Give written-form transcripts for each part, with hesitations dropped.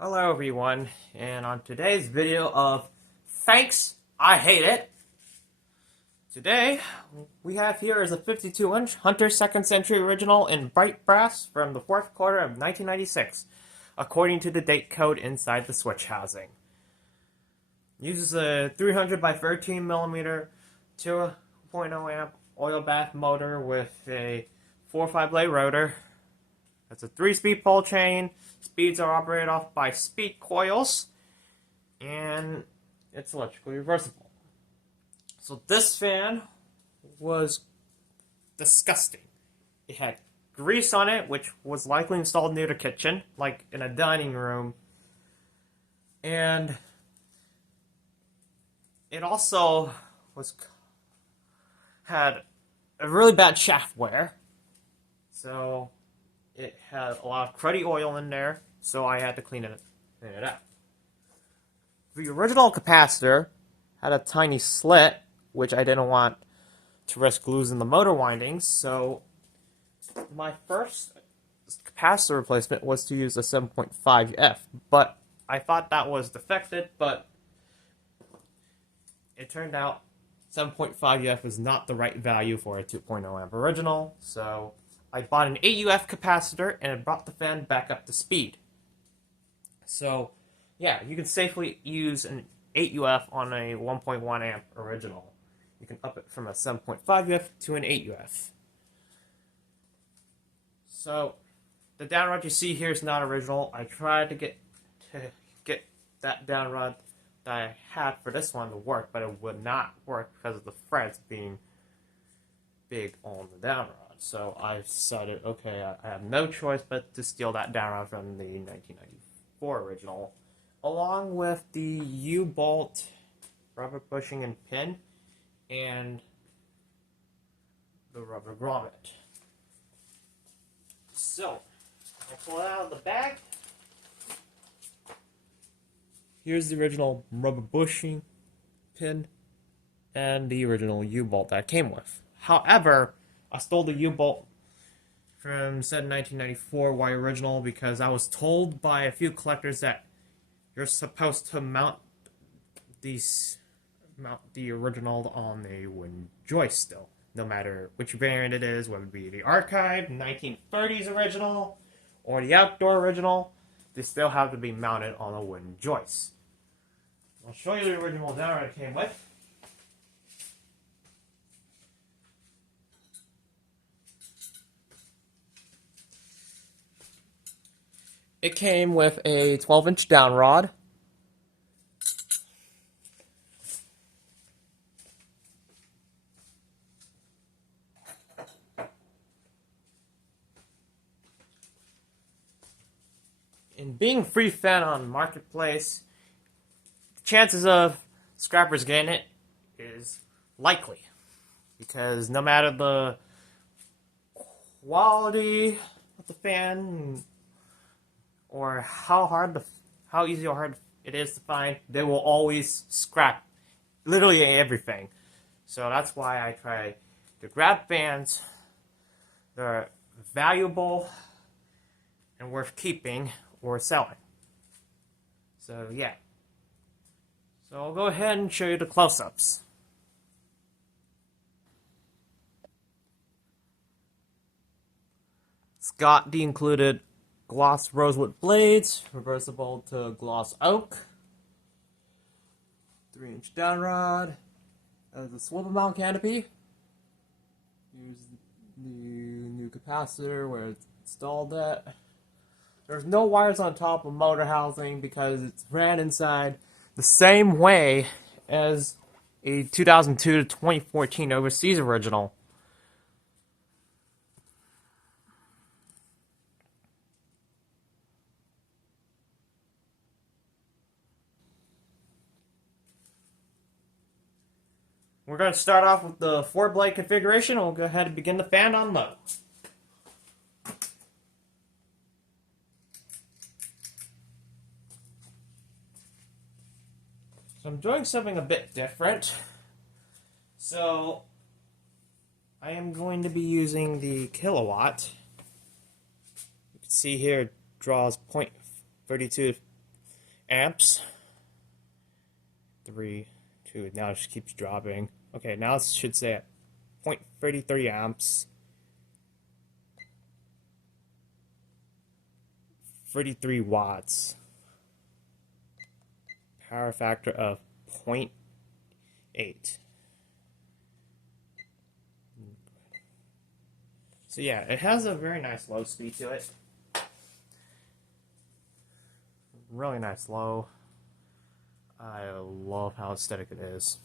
Hello everyone, and on today's video of Thanks, I Hate It, today we have here is a 52-inch Hunter 2nd Century original in bright brass from the fourth quarter of 1996, according to the date code inside the switch housing. Uses a 300 by 13 millimeter 2.0 amp oil bath motor with a 4-5 blade rotor. It's a 3-speed pole chain. Speeds are operated off by speed coils, and it's electrically reversible. So this fan was disgusting. It had grease on it, which was likely installed near the kitchen, like in a dining room. And it also had a really bad shaft wear. So it had a lot of cruddy oil in there, so I had to clean it out. The original capacitor had a tiny slit, which I didn't want to risk losing the motor windings, so my first capacitor replacement was to use a 7.5F, but I thought that was defected, but it turned out 7.5F is not the right value for a 2.0 amp original, so I bought an 8UF capacitor and it brought the fan back up to speed. So, yeah, you can safely use an 8UF on a 1.1 amp original. You can up it from a 7.5UF to an 8UF. So, the downrod you see here is not original. I tried to get that downrod that I had for this one to work, but it would not work because of the threads being big on the downrod. So I decided, okay, I have no choice but to steal that downrod from the 1994 original, along with the U-bolt rubber bushing and pin, and the rubber grommet. So, I pull it out of the bag. Here's the original rubber bushing pin and the original U-bolt that came with. However, I stole the U-bolt from said 1994 Y original because I was told by a few collectors that you're supposed to mount the original on a wooden joist still, no matter which variant it is, whether it be the archive 1930s original or the outdoor original. They still have to be mounted on a wooden joist. I'll show you the original downrod it came with. It came with a 12-inch downrod. And being free fan on Marketplace, the chances of scrappers getting it is likely. Because no matter the quality of the fan or how easy or hard it is to find, they will always scrap literally everything. So that's why I try to grab fans that are valuable and worth keeping or selling. So yeah. So I'll go ahead and show you the close-ups. It's got the included gloss rosewood blades, reversible to gloss oak, 3-inch downrod, the swivel mount canopy. Here's the new capacitor where it's installed at. There's no wires on top of motor housing because it's ran inside the same way as a 2002 to 2014 overseas original. We're going to start off with the 4-blade configuration. We'll go ahead and begin the fan on low. So I'm doing something a bit different. So I am going to be using the kilowatt. You can see here it draws 0.32 amps. 3, 2, now it just keeps dropping. Okay, now it should say at 0.33 amps. 33 watts. Power factor of 0.8. So yeah, it has a very nice low speed to it. Really nice low. I love how aesthetic it is.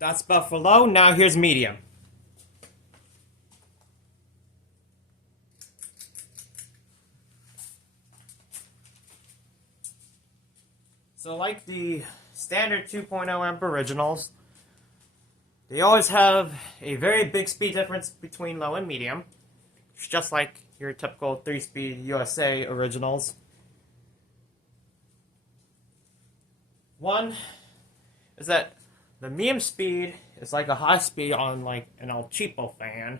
That's about for low. Now here's medium. So like the standard 2.0 amp originals, they always have a very big speed difference between low and medium. It's just like your typical 3-speed USA originals. One is that the medium speed is like a high speed on like an El Cheapo fan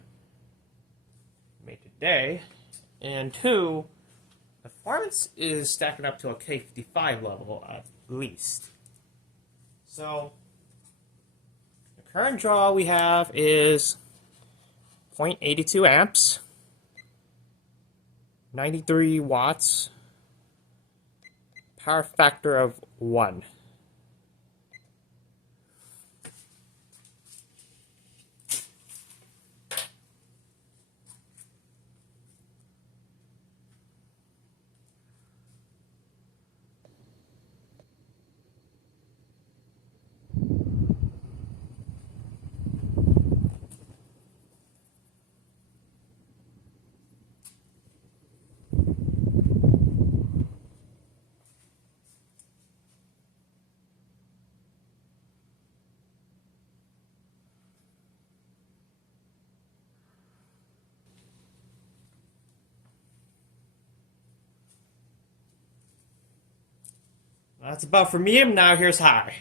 made today. And two, the performance is stacking up to a K55 level at least. So the current draw we have is 0.82 amps, 93 watts, power factor of 1. That's about for medium. Now here's high.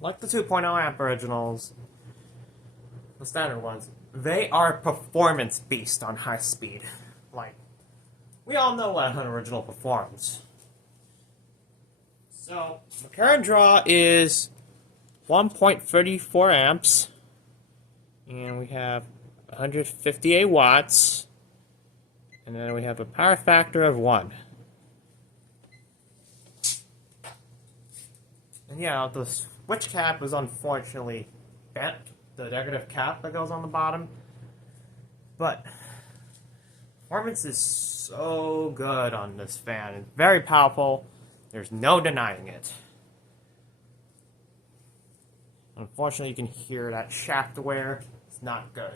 Like the 2.0 amp originals, the standard ones, they are performance beast on high speed. Like, we all know what an original performs. So, the current draw is 1.34 amps, and we have 158 watts, and then we have a power factor of 1. And yeah, the switch cap is unfortunately bent, the decorative cap that goes on the bottom, but performance is so good on this fan. It's very powerful. There's no denying it. Unfortunately, you can hear that shaft wear. It's not good.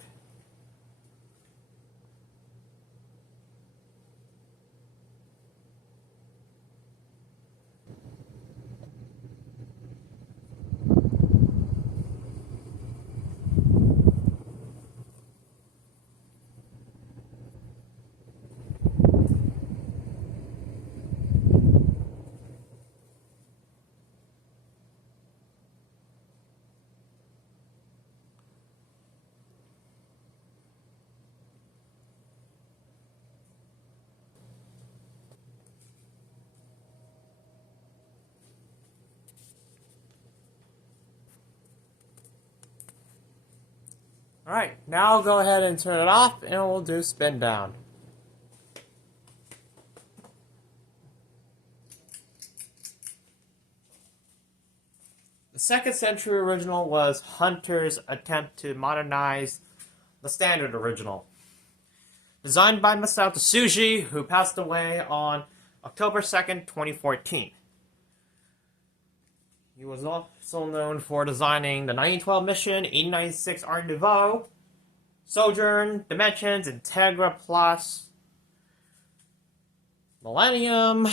Alright, now I'll go ahead and turn it off, and we'll do spin down. The second century original was Hunter's attempt to modernize the standard original. Designed by Masao Tsuji, who passed away on October 2nd, 2014. He was also known for designing the 1912 mission, 1896 Art Nouveau, Sojourn, Dimensions, Integra Plus, Millennium.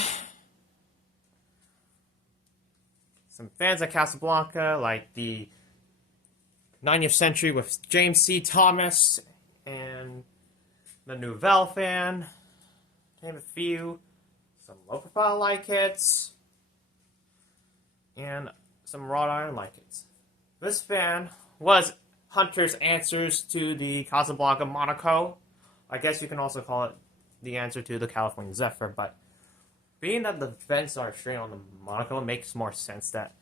Some fans of Casablanca, like the 90th Century with James C. Thomas, and the Nouvelle fan, to name a few. Some low-profile light kits, and some wrought iron light kits. This fan was Hunter's answers to the Casablanca Monaco. I guess you can also call it the answer to the California Zephyr, but being that the vents are straight on the Monaco, it makes more sense that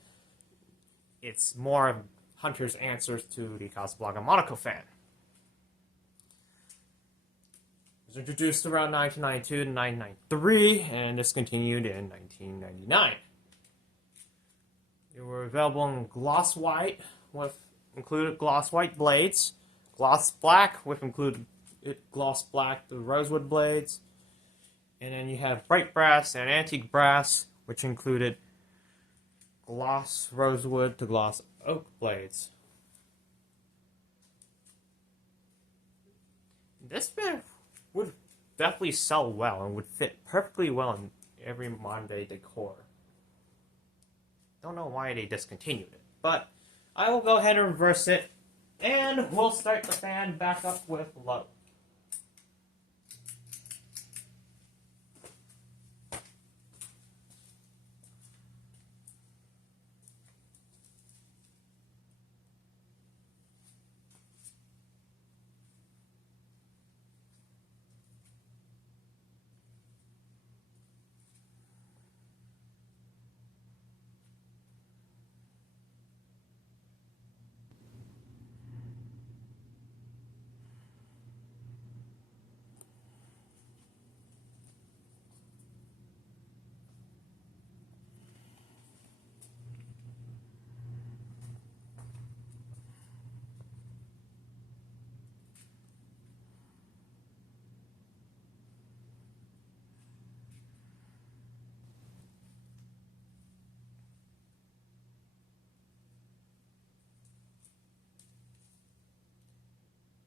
it's more of Hunter's answers to the Casablanca Monaco fan. It was introduced around 1992 to 1993 and discontinued in 1999. They were available in gloss white with included gloss white blades, gloss black with included gloss black the Rosewood blades, and then you have bright brass and antique brass, which included gloss rosewood to gloss oak blades. This fan would definitely sell well and would fit perfectly well in every modern day decor. Don't know why they discontinued it, but I will go ahead and reverse it, and we'll start the fan back up with low.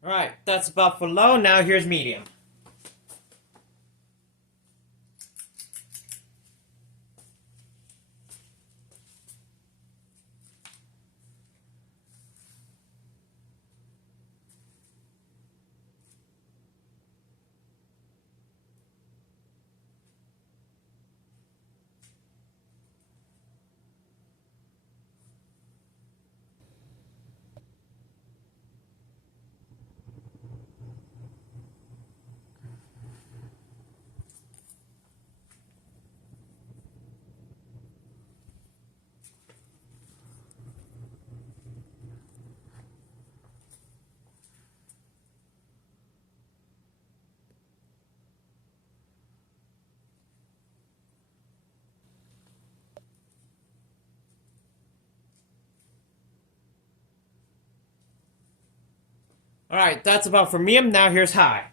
Alright, that's about for low. Now here's medium. Alright, that's about for medium. Now here's high.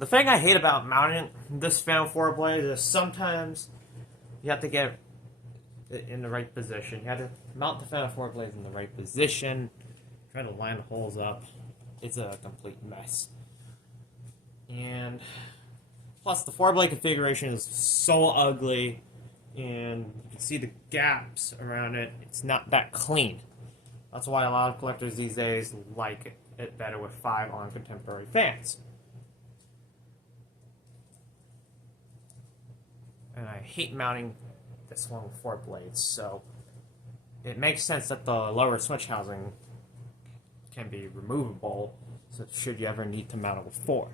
The thing I hate about mounting this fan four blade is sometimes you have to get it in the right position. You have to mount the fan four blades in the right position, try to line the holes up. It's a complete mess. And plus the four blade configuration is so ugly, and you can see the gaps around it. It's not that clean. That's why a lot of collectors these days like it better with 5 on contemporary fans. And I hate mounting this one with 4 blades, so it makes sense that the lower switch housing can be removable, so should you ever need to mount it with 4.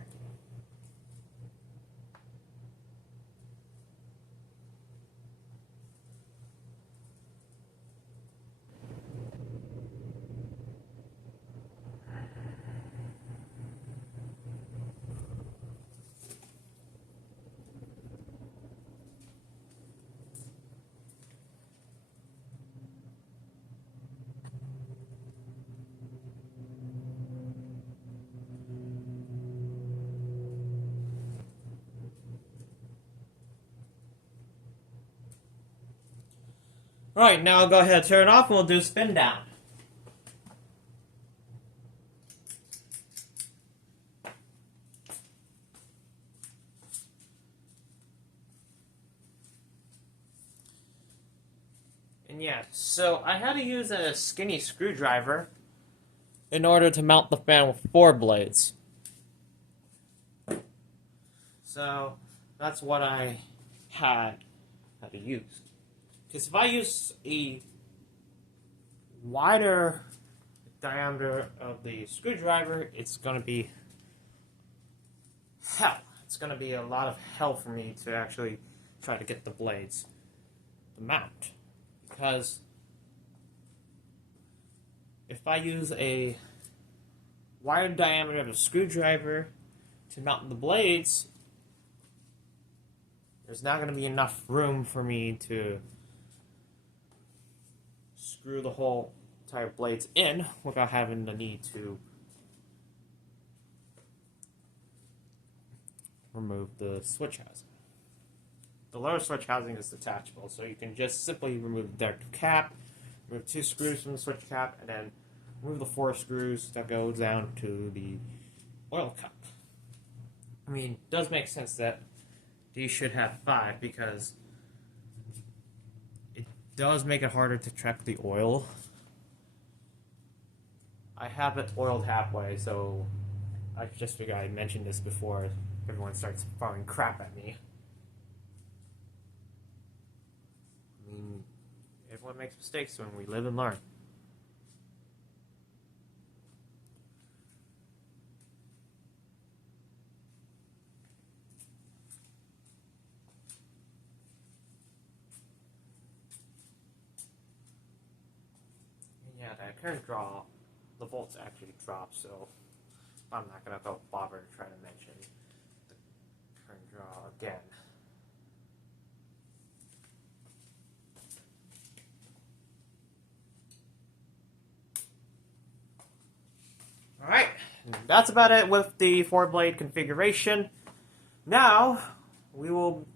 Alright, now I'll go ahead and turn it off and we'll do spin down. And yeah, so I had to use a skinny screwdriver in order to mount the fan with 4 blades. So that's what I had to use. Because if I use a wider diameter of the screwdriver, it's going to be hell. It's going to be a lot of hell for me to actually try to get the blades to mount. Because if I use a wider diameter of a screwdriver to mount the blades, there's not going to be enough room for me to screw the whole entire blades in without having the need to remove the switch housing. The lower switch housing is detachable, so you can just simply remove the deck cap, remove 2 screws from the switch cap, and then remove the 4 screws that go down to the oil cup. I mean, it does make sense that these should have 5 because it does make it harder to track the oil. I have it oiled halfway, so I just figured I mentioned this before everyone starts throwing crap at me. I mean, everyone makes mistakes when we live and learn. And yeah, that current draw, the volts actually drop, so I'm not going to go bother to try to mention the current draw again. Alright, that's about it with the 4-blade configuration. Now, we will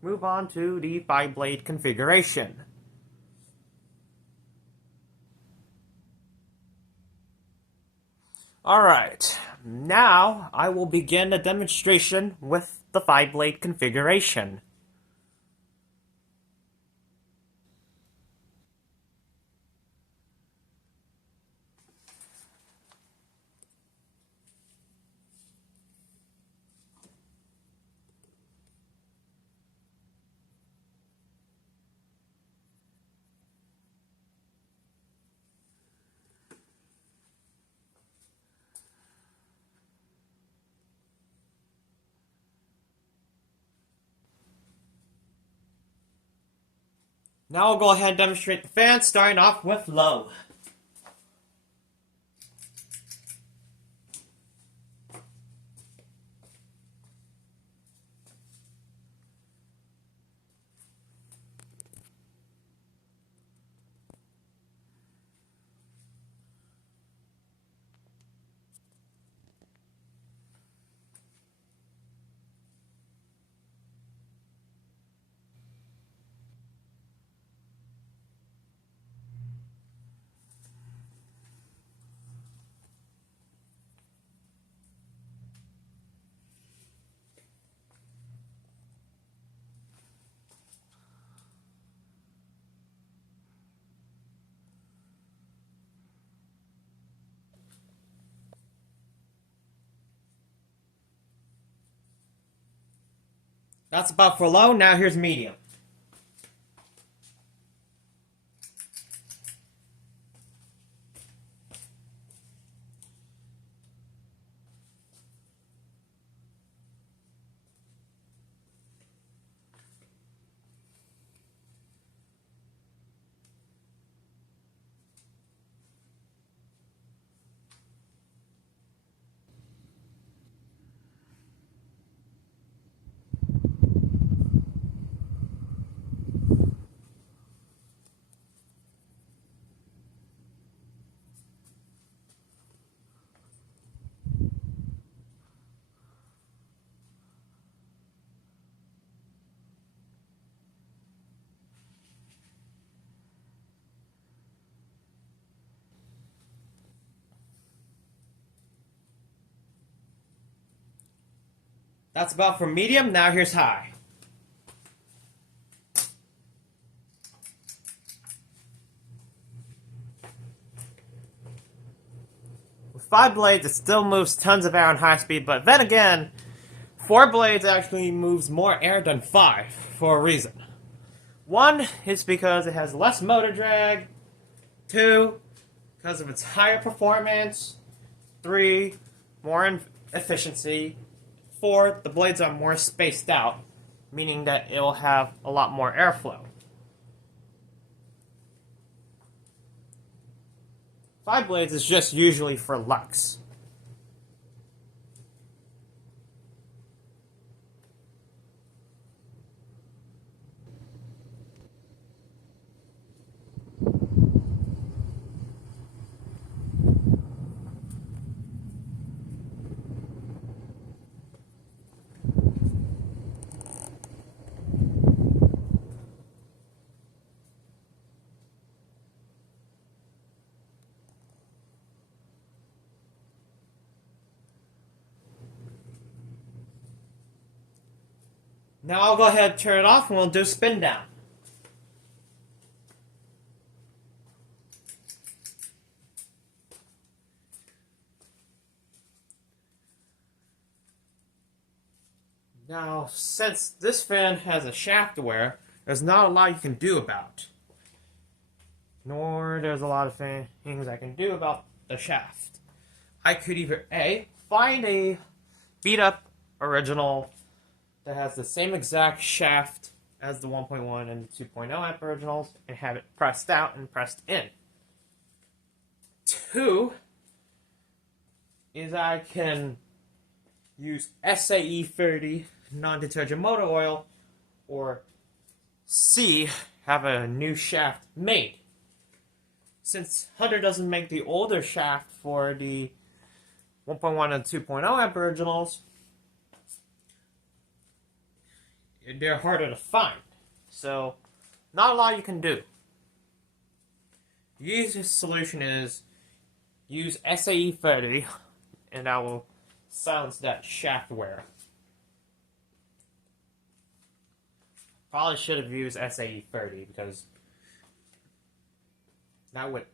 move on to the 5-blade configuration. Alright, now I will begin the demonstration with the 5-blade configuration. Now I'll go ahead and demonstrate the fan, starting off with low. That's about for low, now here's medium. That's about for medium. Now here's high. With 5 blades, it still moves tons of air on high speed, but then again, 4 blades actually moves more air than 5 for a reason. 1 is because it has less motor drag. 2, because of its higher performance. 3, more efficiency. 4, the blades are more spaced out, meaning that it will have a lot more airflow. 5 blades is just usually for lux. Now I'll go ahead and turn it off and we'll do spin down. Now, since this fan has a shaft wear, there's not a lot you can do about it. Nor there's a lot of things I can do about the shaft. I could either A, find a beat up original that has the same exact shaft as the 1.1 and the 2.0 amp originals and have it pressed out and pressed in. 2 is I can use SAE 30 non-detergent motor oil, or C, have a new shaft made. Since Hunter doesn't make the older shaft for the 1.1 and 2.0 amp originals, they're harder to find. So, not a lot you can do. The easiest solution is use SAE 30, and that will silence that shaft wear. Probably should have used SAE 30 because that would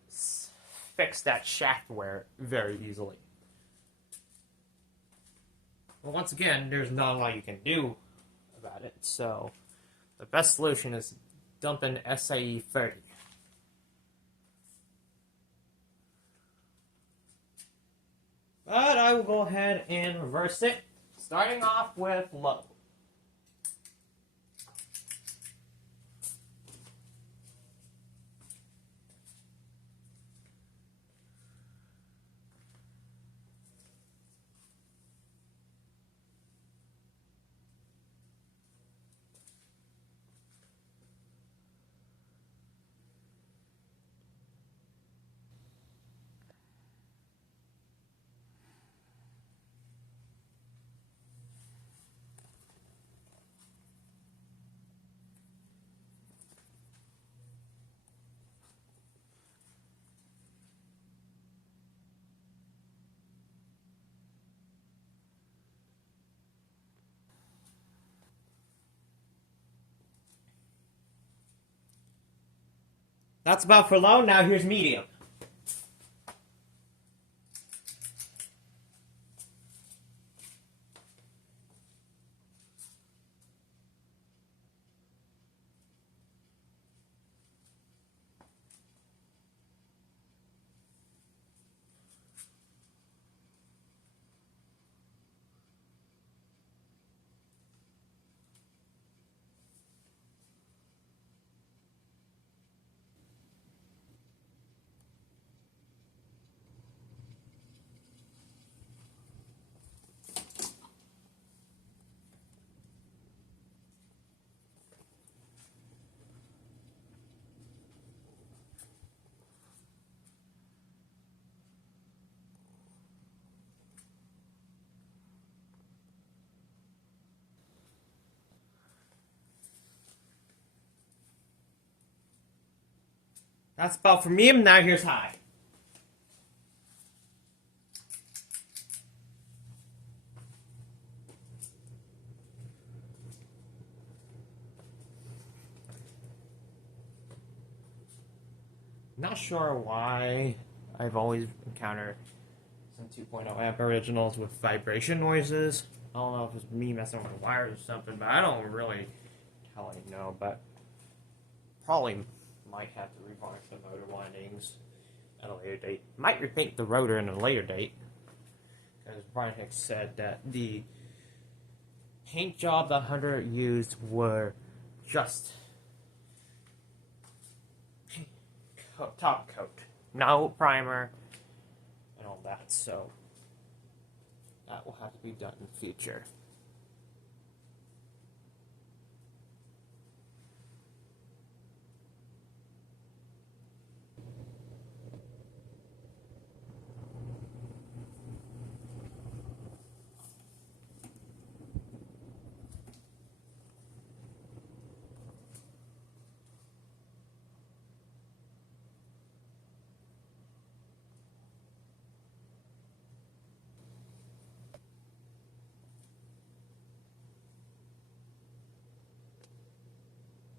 fix that shaft wear very easily. But once again, there's not a lot you can do about it, so the best solution is dump in SAE 30. But I will go ahead and reverse it, starting off with low. That's about for low. Now here's medium. That's about for medium. Now here's high. Not sure why I've always encountered some 2.0 amp originals with vibration noises. I don't know if it's me messing with the wires or something, but I don't really totally know. But probably might have to revarnish the motor windings at a later date. Might repaint the rotor in a later date, because Brian Hicks said that the paint job that Hunter used were just top coat, no primer, and all that. So that will have to be done in the future.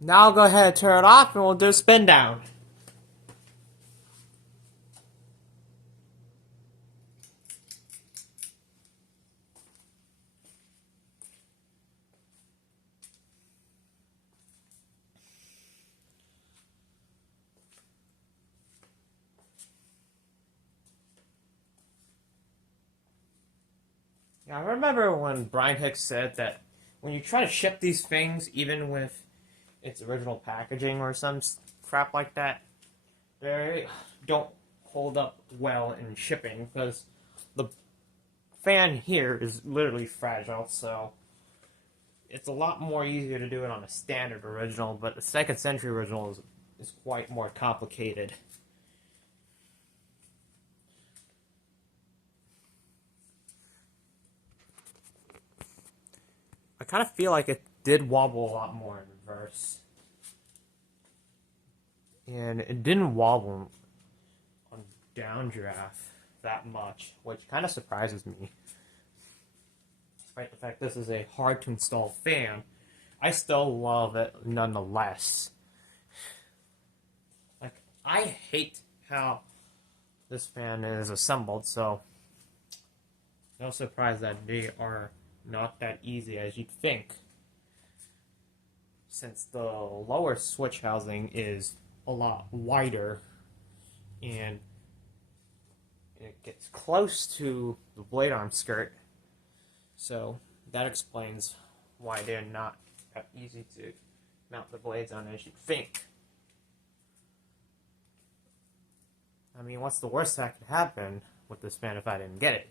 Now I'll go ahead and turn it off and we'll do a spin down. Now I remember when Brian Hicks said that when you try to ship these things, even with its original packaging or some crap like that, they don't hold up well in shipping because the fan here is literally fragile, so it's a lot more easier to do it on a standard original, but the second century original is quite more complicated. I kind of feel like it did wobble a lot more in reverse. And it didn't wobble on downdraft that much, which kind of surprises me. Despite the fact this is a hard to install fan, I still love it nonetheless. Like, I hate how this fan is assembled, so no surprise that they are not that easy as you'd think, since the lower switch housing is a lot wider and it gets close to the blade arm skirt, so that explains why they're not that easy to mount the blades on as you'd think. I mean, what's the worst that could happen with this fan if I didn't get it?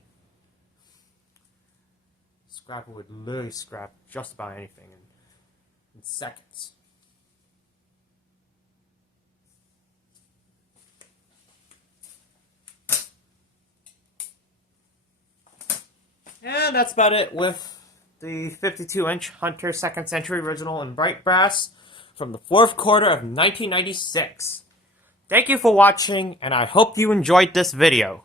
Scrapper would literally scrap just about anything in seconds. And that's about it with the 52-inch Hunter 2nd Century Original in bright brass from the fourth quarter of 1996. Thank you for watching, and I hope you enjoyed this video.